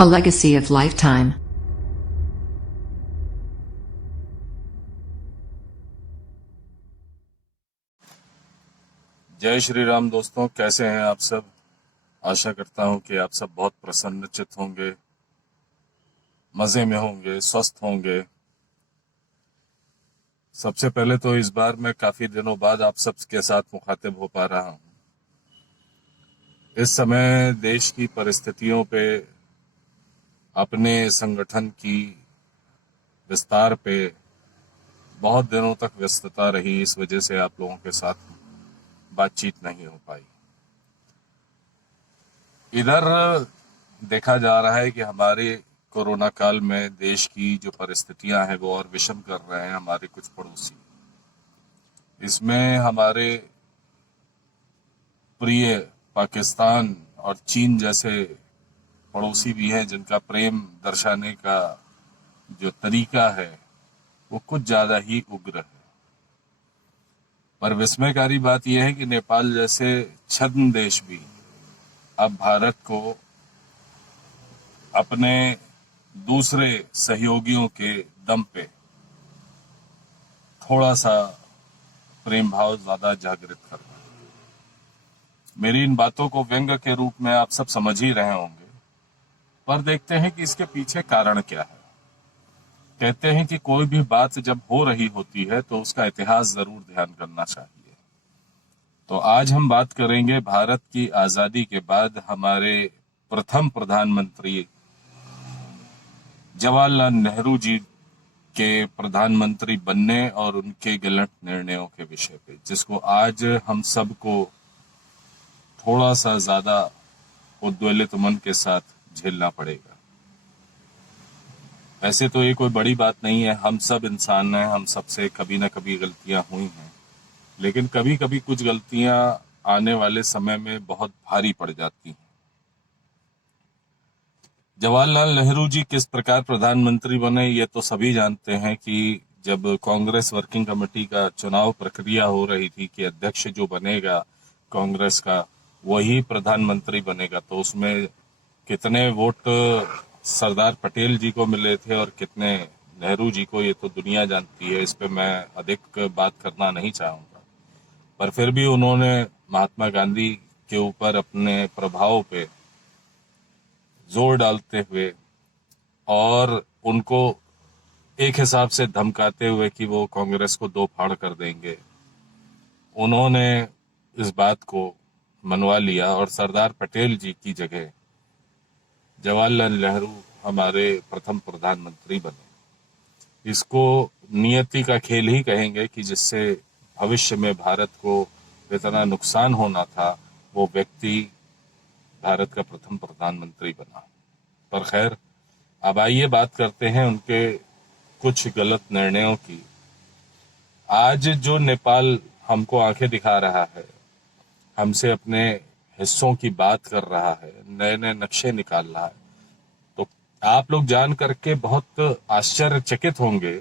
A legacy of lifetime. जय श्री राम दोस्तों, कैसे हैं आप सब। आशा करता हूं कि आप सब बहुत प्रसन्नचित्त होंगे, मजे में होंगे, स्वस्थ होंगे। सबसे पहले तो इस बार मैं काफी दिनों बाद आप सबके साथ मुखातिब हो पा रहा हूं। इस समय देश की परिस्थितियों पे, अपने संगठन की विस्तार पे बहुत दिनों तक व्यस्तता रही, इस वजह से आप लोगों के साथ बातचीत नहीं हो पाई। इधर देखा जा रहा है कि हमारे कोरोना काल में देश की जो परिस्थितियां हैं वो और विषम कर रहे हैं हमारे कुछ पड़ोसी। इसमें हमारे प्रिय पाकिस्तान और चीन जैसे पड़ोसी भी हैं, जिनका प्रेम दर्शाने का जो तरीका है वो कुछ ज्यादा ही उग्र है। पर विस्मयकारी बात यह है कि नेपाल जैसे छद्म देश भी अब भारत को अपने दूसरे सहयोगियों के दम पे थोड़ा सा प्रेम भाव ज्यादा जागृत कर रहा है। मेरी इन बातों को व्यंग्य के रूप में आप सब समझ ही रहे होंगे, पर देखते हैं कि इसके पीछे कारण क्या है। कहते हैं कि कोई भी बात जब हो रही होती है तो उसका इतिहास जरूर ध्यान करना चाहिए। तो आज हम बात करेंगे भारत की आजादी के बाद हमारे प्रथम प्रधानमंत्री जवाहरलाल नेहरू जी के प्रधानमंत्री बनने और उनके गलत निर्णयों के विषय पे, जिसको आज हम सबको थोड़ा सा ज्यादा उद्वेलित मन के साथ झेलना पड़ेगा। वैसे तो ये कोई बड़ी बात नहीं है, हम सब इंसान हैं, हम सबसे कभी ना कभी गलतियां हुई हैं, लेकिन कभी कभी कुछ गलतियां आने वाले समय में बहुत भारी पड़ जाती हैं। जवाहरलाल नेहरू जी किस प्रकार प्रधानमंत्री बने ये तो सभी जानते हैं कि जब कांग्रेस वर्किंग कमेटी का चुनाव प्रक्रिया हो रही थी कि अध्यक्ष जो बनेगा कांग्रेस का वही प्रधानमंत्री बनेगा, तो उसमें कितने वोट सरदार पटेल जी को मिले थे और कितने नेहरू जी को, ये तो दुनिया जानती है। इस पे मैं अधिक बात करना नहीं चाहूंगा, पर फिर भी उन्होंने महात्मा गांधी के ऊपर अपने प्रभाव पे जोर डालते हुए और उनको एक हिसाब से धमकाते हुए कि वो कांग्रेस को दो फाड़ कर देंगे, उन्होंने इस बात को मनवा लिया और सरदार पटेल जी की जगह जवाहरलाल नेहरू हमारे प्रथम प्रधानमंत्री बने। इसको नियति का खेल ही कहेंगे कि जिससे भविष्य में भारत को इतना नुकसान होना था, वो व्यक्ति भारत का प्रथम प्रधानमंत्री बना। पर खैर, अब आइए बात करते हैं उनके कुछ गलत निर्णयों की। आज जो नेपाल हमको आंखें दिखा रहा है, हमसे अपने हिस्सों की बात कर रहा है, नए नए नक्शे निकाल रहा है, तो आप लोग जान करके बहुत आश्चर्यचकित होंगे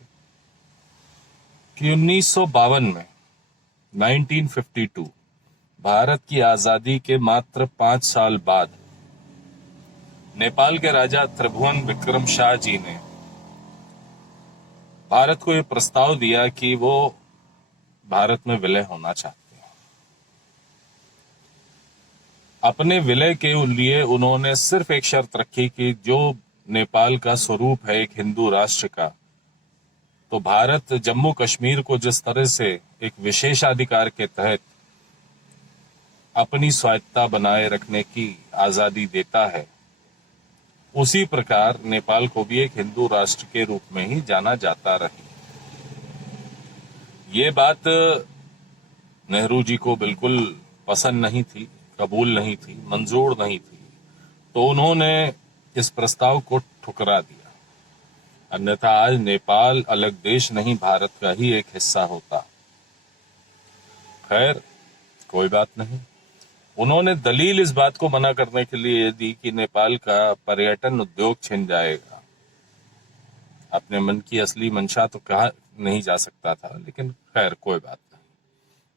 कि 1952 में 1952 भारत की आजादी के मात्र 5 साल बाद नेपाल के राजा त्रिभुवन विक्रम शाह जी ने भारत को यह प्रस्ताव दिया कि वो भारत में विलय होना चाहते हैं। अपने विलय के लिए उन्होंने सिर्फ एक शर्त रखी कि जो नेपाल का स्वरूप है एक हिंदू राष्ट्र का, तो भारत जम्मू कश्मीर को जिस तरह से एक विशेषाधिकार के तहत अपनी स्वायत्तता बनाए रखने की आजादी देता है, उसी प्रकार नेपाल को भी एक हिंदू राष्ट्र के रूप में ही जाना जाता रही। ये बात नेहरू जी को बिल्कुल पसंद नहीं थी, कबूल नहीं थी, मंजूर नहीं थी, तो उन्होंने इस प्रस्ताव को ठुकरा दिया। अन्यथा आज नेपाल अलग देश नहीं, भारत का ही एक हिस्सा होता। खैर, कोई बात नहीं। उन्होंने दलील इस बात को मना करने के लिए दी कि नेपाल का पर्यटन उद्योग छिन जाएगा। अपने मन की असली मंशा तो कहा नहीं जा सकता था, लेकिन खैर कोई बात नहीं।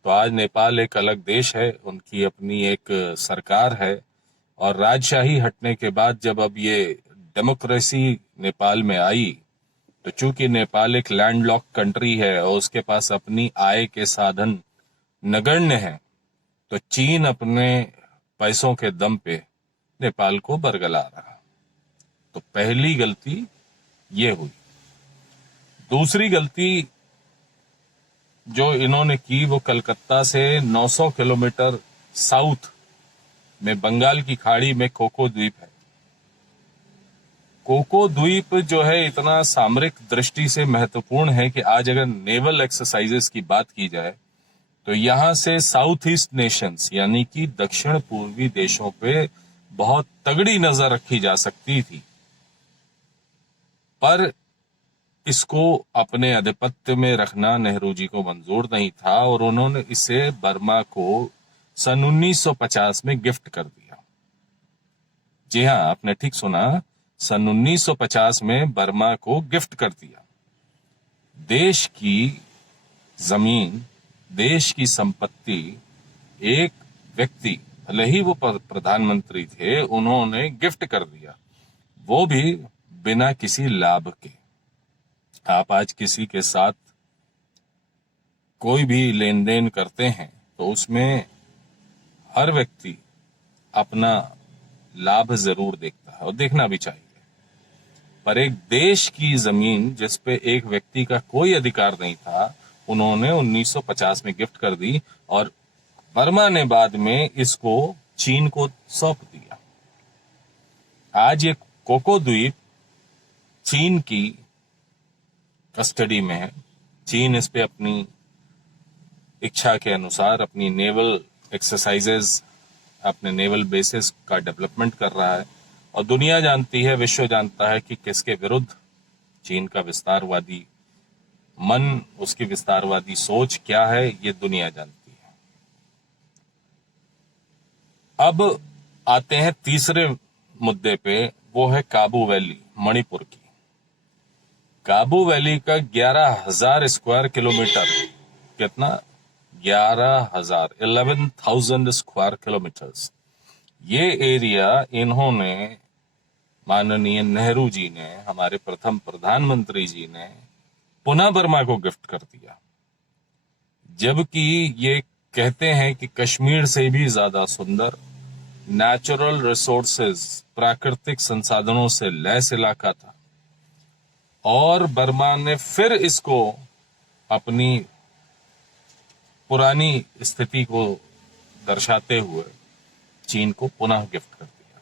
तो आज नेपाल एक अलग देश है, उनकी अपनी एक सरकार है, और राजशाही हटने के बाद जब अब ये डेमोक्रेसी नेपाल में आई, तो चूंकि नेपाल एक लैंडलॉक कंट्री है और उसके पास अपनी आय के साधन नगण्य हैं, तो चीन अपने पैसों के दम पे नेपाल को बरगला रहा। तो पहली गलती ये हुई। दूसरी गलती जो इन्होंने की वो कलकत्ता से 900 किलोमीटर साउथ में बंगाल की खाड़ी में कोको द्वीप है। कोको द्वीप जो है इतना सामरिक दृष्टि से महत्वपूर्ण है कि आज अगर नेवल एक्सरसाइजेस की बात की जाए तो यहां से साउथ ईस्ट नेशंस यानी कि दक्षिण पूर्वी देशों पे बहुत तगड़ी नजर रखी जा सकती थी, पर इसको अपने आधिपत्य में रखना नेहरू जी को मंजूर नहीं था और उन्होंने इसे बर्मा को सन 1950 में गिफ्ट कर दिया। जी हाँ, आपने ठीक सुना, सन 1950 में बर्मा को गिफ्ट कर दिया। देश की जमीन, देश की संपत्ति एक व्यक्ति, भले ही वो प्रधानमंत्री थे, उन्होंने गिफ्ट कर दिया, वो भी बिना किसी लाभ के। आप आज किसी के साथ कोई भी लेन देन करते हैं तो उसमें हर व्यक्ति अपना लाभ जरूर देखता है और देखना भी चाहिए, पर एक देश की जमीन जिस पे एक व्यक्ति का कोई अधिकार नहीं था, उन्होंने 1950 में गिफ्ट कर दी और बर्मा ने बाद में इसको चीन को सौंप दिया। आज ये कोको द्वीप चीन की कस्टडी में है। चीन इस पे अपनी इच्छा के अनुसार अपनी नेवल एक्सरसाइजेज, अपने नेवल बेसिस का डेवलपमेंट कर रहा है और दुनिया जानती है, विश्व जानता है कि किसके विरुद्ध चीन का विस्तारवादी मन, उसकी विस्तारवादी सोच क्या है, ये दुनिया जानती है। अब आते हैं तीसरे मुद्दे पे, वो है काबू वैली, मणिपुर की। काबू वैली का 11,000 स्क्वायर किलोमीटर, कितना? 11,000 स्क्वायर किलोमीटर्स। ये एरिया इन्होंने, माननीय नेहरू जी ने, हमारे प्रथम प्रधानमंत्री जी ने पुनः बर्मा को गिफ्ट कर दिया, जबकि ये कहते हैं कि कश्मीर से भी ज्यादा सुंदर, नेचुरल रिसोर्सेज, प्राकृतिक संसाधनों से लैस इलाका था और बर्मा ने फिर इसको अपनी पुरानी स्थिति को दर्शाते हुए चीन को पुनः गिफ्ट कर दिया।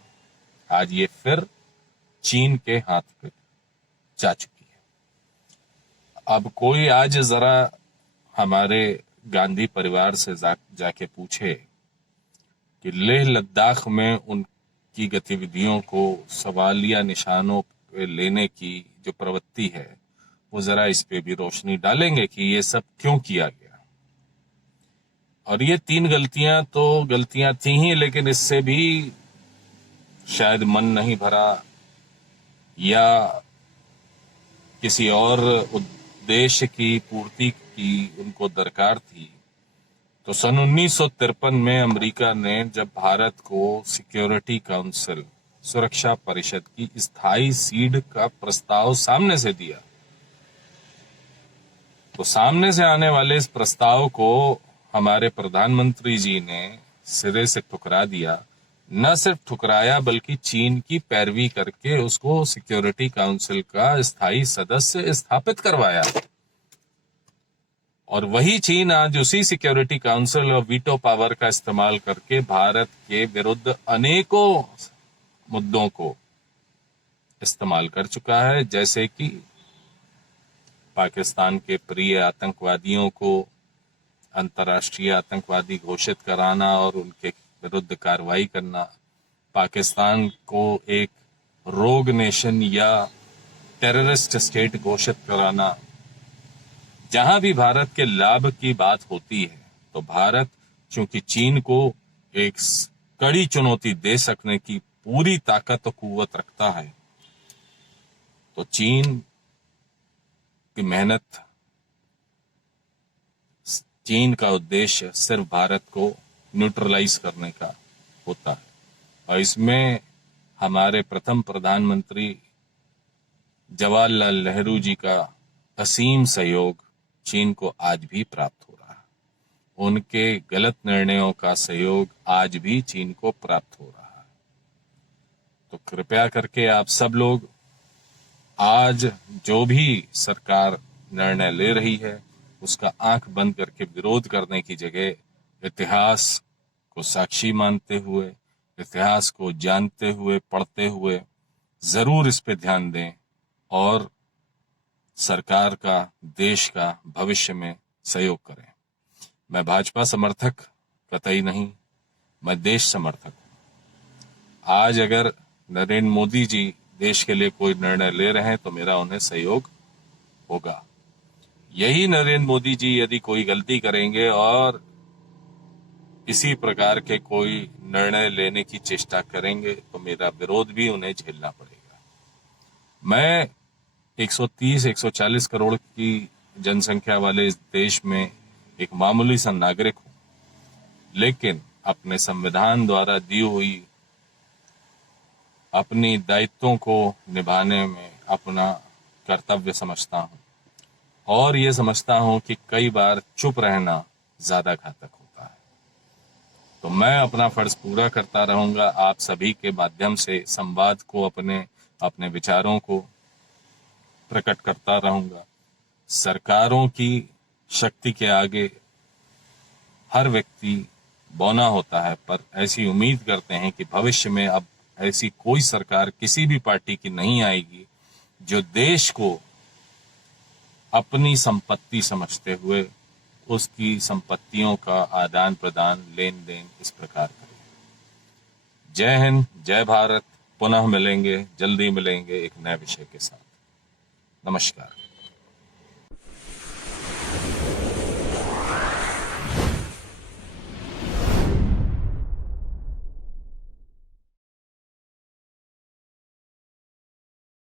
आज ये फिर चीन के हाथ पे जा चुकी है। अब कोई आज जरा हमारे गांधी परिवार से जाके पूछे कि लेह लद्दाख में उनकी गतिविधियों को सवालिया निशानों पे लेने की जो प्रवृत्ति है, वो जरा इस पे भी रोशनी डालेंगे कि ये सब क्यों किया गया। और ये 3 गलतियां थी ही, लेकिन इससे भी शायद मन नहीं भरा या किसी और उद्देश्य की पूर्ति की उनको दरकार थी। तो सन 1953 में अमेरिका ने जब भारत को सिक्योरिटी काउंसिल, सुरक्षा परिषद की स्थायी सीट का प्रस्ताव सामने से दिया, तो सामने से आने वाले इस प्रस्ताव को हमारे प्रधानमंत्री जी ने सिरे से ठुकरा दिया। न सिर्फ ठुकराया बल्कि चीन की पैरवी करके उसको सिक्योरिटी काउंसिल का स्थायी सदस्य स्थापित करवाया। और वही चीन आज उसी सिक्योरिटी काउंसिल और वीटो पावर का इस्तेमाल करके भारत के विरुद्ध अनेकों मुद्दों को इस्तेमाल कर चुका है, जैसे कि पाकिस्तान के प्रिय आतंकवादियों को अंतर्राष्ट्रीय आतंकवादी घोषित कराना और उनके विरुद्ध कार्रवाई करना, पाकिस्तान को एक रोग नेशन या टेररिस्ट स्टेट घोषित कराना। जहां भी भारत के लाभ की बात होती है तो भारत चूंकि चीन को एक कड़ी चुनौती दे सकने की पूरी ताकत और कुव्वत रखता है, तो चीन की मेहनत, चीन का उद्देश्य सिर्फ भारत को न्यूट्रलाइज करने का होता है और इसमें हमारे प्रथम प्रधानमंत्री जवाहरलाल नेहरू जी का असीम सहयोग चीन को आज भी प्राप्त हो रहा है। उनके गलत निर्णयों का सहयोग आज भी चीन को प्राप्त हो रहा है। तो कृपया करके आप सब लोग आज जो भी सरकार निर्णय ले रही है उसका आंख बंद करके विरोध करने की जगह इतिहास को साक्षी मानते हुए, इतिहास को जानते हुए, पढ़ते हुए जरूर इस पे ध्यान दें और सरकार का, देश का भविष्य में सहयोग करें। मैं भाजपा समर्थक कतई नहीं, मैं देश समर्थक हूं। आज अगर नरेंद्र मोदी जी देश के लिए कोई निर्णय ले रहे हैं तो मेरा उन्हें सहयोग होगा। यही नरेंद्र मोदी जी यदि कोई गलती करेंगे और इसी प्रकार के कोई निर्णय लेने की चेष्टा करेंगे तो मेरा विरोध भी उन्हें झेलना पड़ेगा। मैं 130-140 करोड़ की जनसंख्या वाले इस देश में एक मामूली सा नागरिक हूं, लेकिन अपने संविधान द्वारा दी हुई अपनी दायित्वों को निभाने में अपना कर्तव्य समझता हूं और ये समझता हूं कि कई बार चुप रहना ज्यादा घातक होता है। तो मैं अपना फर्ज पूरा करता रहूंगा, आप सभी के माध्यम से संवाद को, अपने विचारों को प्रकट करता रहूंगा। सरकारों की शक्ति के आगे हर व्यक्ति बौना होता है, पर ऐसी उम्मीद करते हैं कि भविष्य में अब ऐसी कोई सरकार किसी भी पार्टी की नहीं आएगी जो देश को अपनी संपत्ति समझते हुए उसकी संपत्तियों का आदान प्रदान, लेन देन इस प्रकार करे। जय हिंद, जय भारत। पुनः मिलेंगे, जल्दी मिलेंगे एक नए विषय के साथ। नमस्कार।